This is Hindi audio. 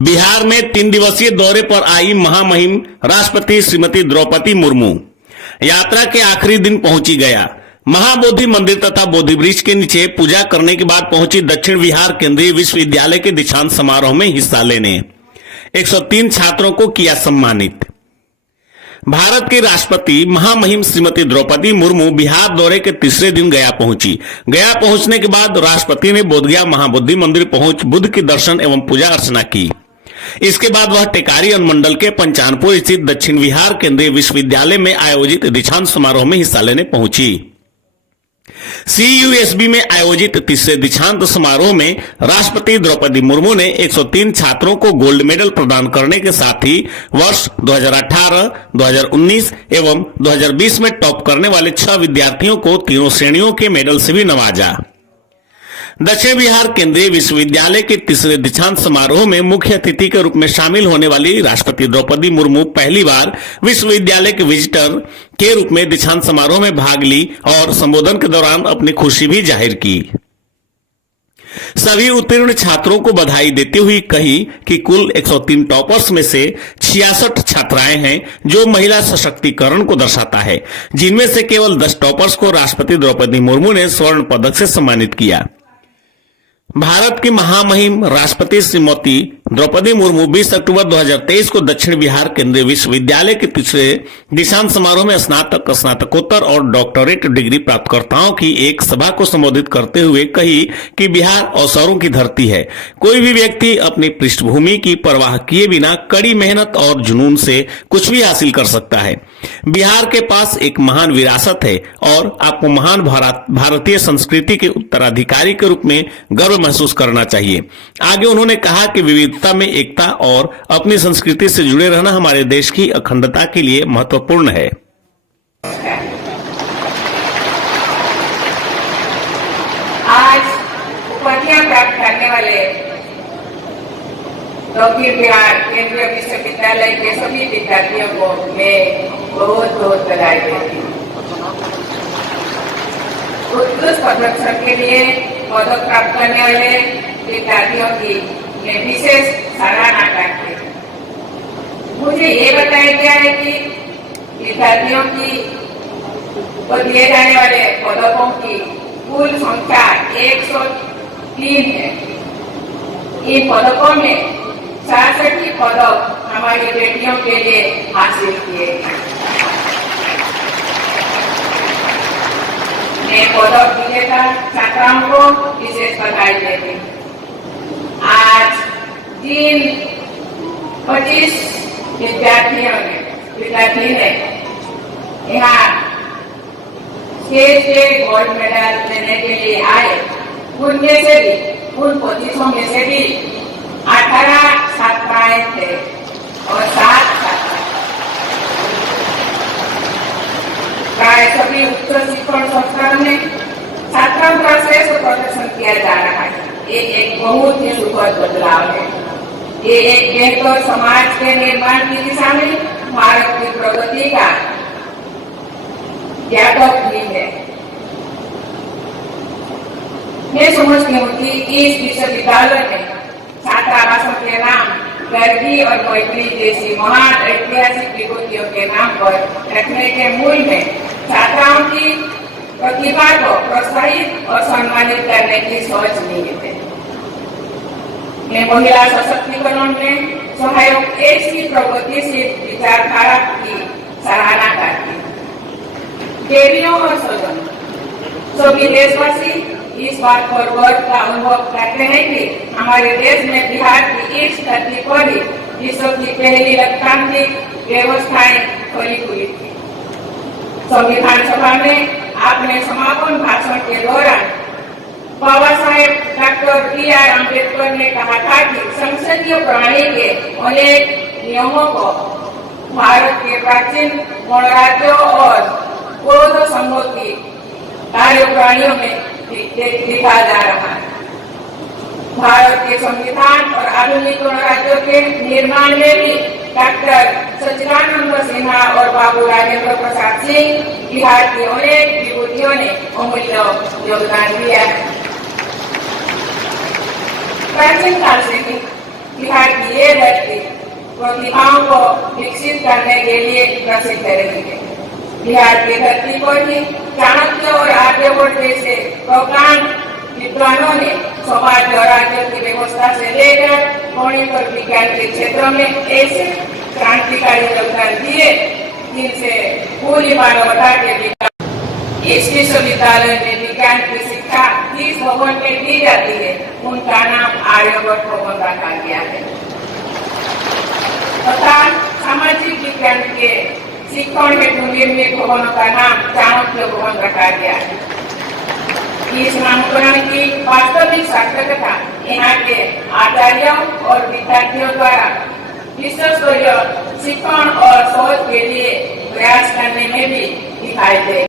बिहार में 3 दिवसीय दौरे पर आई महामहिम राष्ट्रपति श्रीमती द्रौपदी मुर्मू यात्रा के आखिरी दिन पहुंची गया। महाबोधि मंदिर तथा बोधि वृक्ष के नीचे पूजा करने के बाद पहुंची दक्षिण बिहार केंद्रीय विश्वविद्यालय के दीक्षांत समारोह में हिस्सा लेने 103 छात्रों को किया सम्मानित। भारत की राष्ट्रपति महामहिम श्रीमती द्रौपदी मुर्मू बिहार दौरे के तीसरे दिन गया पहुंची। गया पहुंचने के बाद राष्ट्रपति ने बोधगया महाबोधि मंदिर पहुंच बुद्ध की दर्शन एवं पूजा अर्चना की। इसके बाद वह टेकारी अनुमंडल के पंचानपुर स्थित दक्षिण बिहार केंद्रीय विश्वविद्यालय में आयोजित दीक्षांत समारोह में हिस्सा लेने पहुंची। CUSB में आयोजित तीसरे दीक्षांत समारोह में राष्ट्रपति द्रौपदी मुर्मू ने 103 छात्रों को गोल्ड मेडल प्रदान करने के साथ ही वर्ष 2018, 2019 एवं 2020 में टॉप करने वाले 6 विद्यार्थियों को तीनों श्रेणियों के मेडल से भी नवाजा। दक्षिण बिहार केंद्रीय विश्वविद्यालय के तीसरे दीक्षांत समारोह में मुख्य अतिथि के रूप में शामिल होने वाली राष्ट्रपति द्रौपदी मुर्मू पहली बार विश्वविद्यालय के विजिटर के रूप में दीक्षांत समारोह में भाग ली और संबोधन के दौरान अपनी खुशी भी जाहिर की। सभी उत्तीर्ण छात्रों को बधाई देते हुए कही कि कुल 103 टॉपर्स में से 66 छात्राएं हैं, जो महिला सशक्तिकरण को दर्शाता है, जिनमें से केवल 10 टॉपर्स को राष्ट्रपति द्रौपदी मुर्मू ने स्वर्ण पदक से सम्मानित किया। भारत की महामहिम राष्ट्रपति श्रीमती द्रौपदी मुर्मू 20 अक्टूबर 2023 को दक्षिण बिहार केंद्रीय विश्वविद्यालय के तीसरे दीक्षांत समारोह में स्नातक, स्नातकोत्तर और डॉक्टरेट डिग्री प्राप्तकर्ताओं की एक सभा को संबोधित करते हुए कही कि बिहार अवसरों की धरती है। कोई भी व्यक्ति अपनी पृष्ठभूमि की परवाह किए बिना कड़ी मेहनत और जुनून से कुछ भी हासिल कर सकता है। बिहार के पास एक महान विरासत है और आपको महान भारतीय संस्कृति के उत्तराधिकारी के रूप में गर्व महसूस करना चाहिए। आगे उन्होंने कहा कि विविधता में एकता और अपनी संस्कृति से जुड़े रहना हमारे देश की अखंडता के लिए महत्वपूर्ण है। आज उपाधियां प्राप्त करने वाले दक्षिण बिहार केंद्रीय विश्वविद्यालय के सभी विद्यार्थियों को मैं बहुत बहुत बधाई देती हूँ। उत्कृष्ट प्रदर्शन के लिए पदक प्राप्त करने वाले विद्यार्थियों की मैं विशेष सराहना करती हूँ। मुझे ये बताया गया है कि विद्यार्थियों की को दिए जाने वाले पदकों की कुल संख्या 103 है। इन पदकों में 66 पदक हमारी बेटियों के लिए हासिल किए। मैं पदक विजेता छात्राओं को विशेष बधाई देती हूँ। आज जिन 25 विद्यार्थी ने यहाँ स्टेज पे गोल्ड मेडल लेने के लिए आए, उनमें से भी उन 25 में से भी 18 छात्राएं थे और 7 छात्र। प्राय सभी उच्च शिक्षण संस्थानों में छात्राओं का श्रेष्ठ प्रदर्शन किया जा रहा है। ये एक बहुत ही सुखद बदलाव है। ये एक बेहतर समाज के निर्माण की दिशा में भारत की प्रगति का व्यापक भी है। मैं समझती हूँ कि इस विश्वविद्यालय में छात्रावासों के नाम गांधी और मैत्री जैसी महान ऐतिहासिक विभूतियों के नाम पर रखने के मूल में छात्राओं की प्रतिभा को प्रोत्साहित और सम्मानित करने की सोच निहित है। मैं महिला सशक्तिकरण में सहायक ऐसी प्रगतिशील विचारधारा की सराहना करती हूँ। देवियों और स्वजनों, सभी देशवासी इस बात पर गर्व का अनुभव करते हैं कि हमारे देश में बिहार की इस धरती पर ही विश्व की पहली लोकतांत्रिक व्यवस्थाएं खुली हुई थी। संविधान सभा में आपने समापन भाषण के दौरान बाबा साहेब डॉक्टर B.R. अम्बेडकर ने कहा था कि संसदीय प्रणाली के अनेक नियमों को भारत के प्राचीन गणराज्यों और बौद्ध संघों की कार्यप्रणालियों में लिखा जा रहा है। भारत के संविधान और आधुनिक गणराज्यों के निर्माण में भी डॉक्टर सच्चिदानंद सिन्हा और बाबू राजेंद्र प्रसाद सिंह बिहार की अनेक विभूतियों ने अमूल्य योगदान दिया है। प्राचीन काल से ही बिहार की दृष्टि प्रतिभाओं को विकसित करने के लिए प्रसिद्ध रही है। बिहार की धरती पर ही चाणक्य और आर्यभट्ट जैसे प्रकांड विद्वानों ने समाज और राज्य की व्यवस्था से लेकर गणित और विज्ञान के क्षेत्रों में ऐसे क्रांतिकारी योगदान दिए जिनसे पूरी मानवता के विकास। इस विश्वविद्यालय में विज्ञान की शिक्षा जिस भवन में दी जाती है उनका नाम आर्यभट्ट भवन रखा गया है तथा सामाजिक विज्ञान के शिक्षण हेतु निर्मित भवनों का नाम चाणक्य भवन रखा गया है। इस नामकरण की वास्तविक सार्थकता यहाँ के आचार्यों और विद्यार्थियों द्वारा विश्वस्तरीय शिक्षण और सोच के लिए प्रयास करने में भी दिखाई दे।